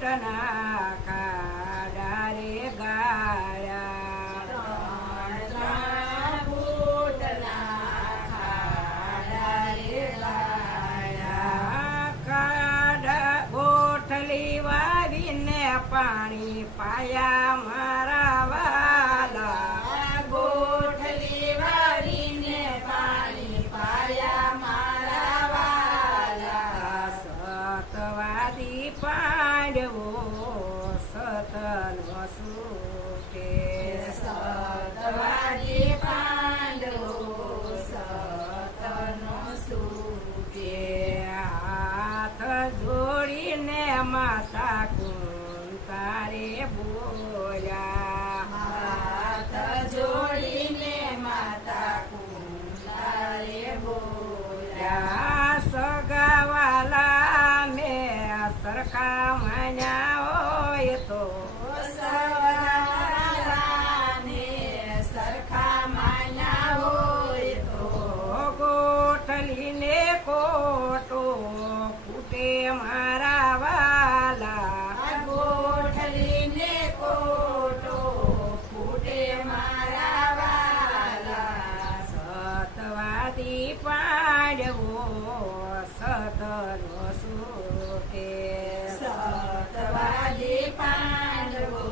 બૂટના ખાડા રે ગાળ્યા ત્રણ બૂટના ખાડા રે ગાળ્યા. ખાડા ગોઠલી વાવીને પાણી પાયા મારા વાલા ગોઠલી વાળીને પાણી પાયા મારા વાલા. સતવાદી પાંડવો સતનો સુકે સતવાદી પાંડવો સતનો સુકે. હાથ જોડીને માતા કુંતારે બોલ્યા હાથ જોડીને માતા કુંતારે બોલ્યા. સગાવાલા મેં સરખા માન્યા હોય તો સવાલાને સરખા માન્યા હોય તો ગોઠલીને કોટો ફૂટે મારા વાલા ગોઠલીને કોટો ફૂટે મારા વાલા. સતવાદી પાંડવો સતનો સુકે સતવાદી પાંડવો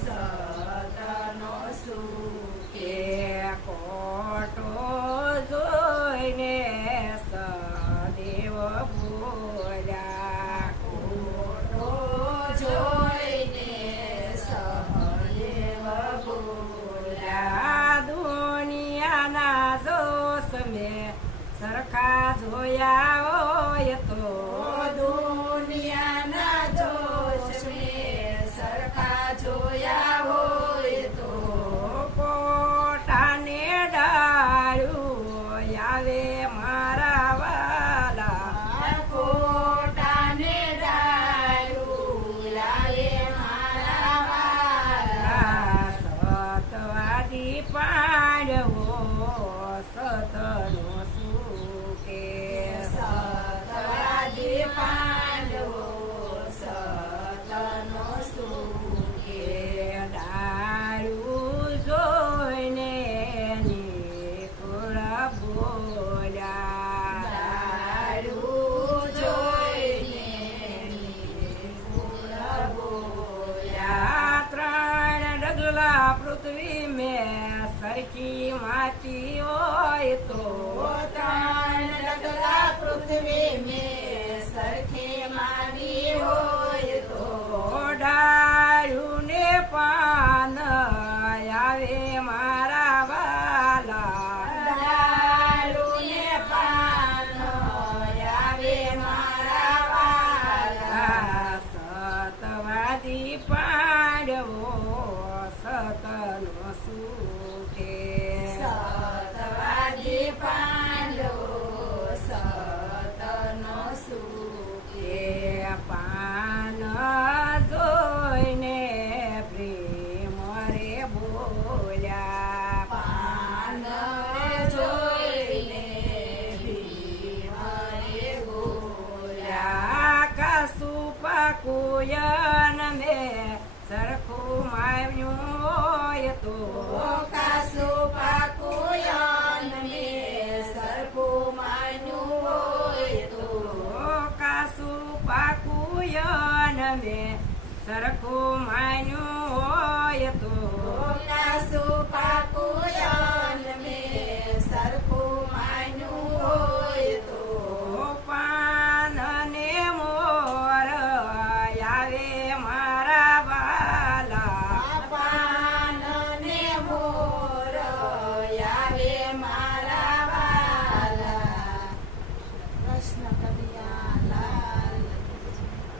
સતનો સુકે. કોટો જોઈને સદેવ બોલ્યા કોટો જોઈને સહદેવ બોલ્યા. દુનિયાના જોશ મેં સરખા જોયા હોય તો દુનિયાના જોશ મેં સરખા જોયા હોય તો કોટાને ડાળ્યું આવે મારા વાલા કોટાને ડાળ્યું આવે મારા વાલા. સતવાદી પાંડવો સતનો સુકે સતવાદી પાંડવો સતનો સુકે. ડાળું જોઈને નિકુળ બોલ્યા ડાળું જોઈને નિકુળ બોલ્યા. ત્રણ ડગલા પૃથ્વી મેં સરખી માટી હોય તો ત્રણ ડગલા પૃથ્વી મેં સરખી માડી હોય તો ડાળું ને પાન આવે મારા વાલા ડાળુને પાન આવે મારા વાલા. સતવાદી પાંડવો સતનો સુકે સતવાદી પાંડવો સતનો સુકે. પાન જોઈને પ્રેમ રે બોલ્યા પાન જોઈને ભીમ રે બોલ્યા. કસું પાકુયન મેં સરખું માવ્યું હોય તો કાસુ પાકુયન મેં સરખું માન્યું હોય તો કાસું પાકુયન મેં સરખું માન્યું હોય તો કાસુ પાક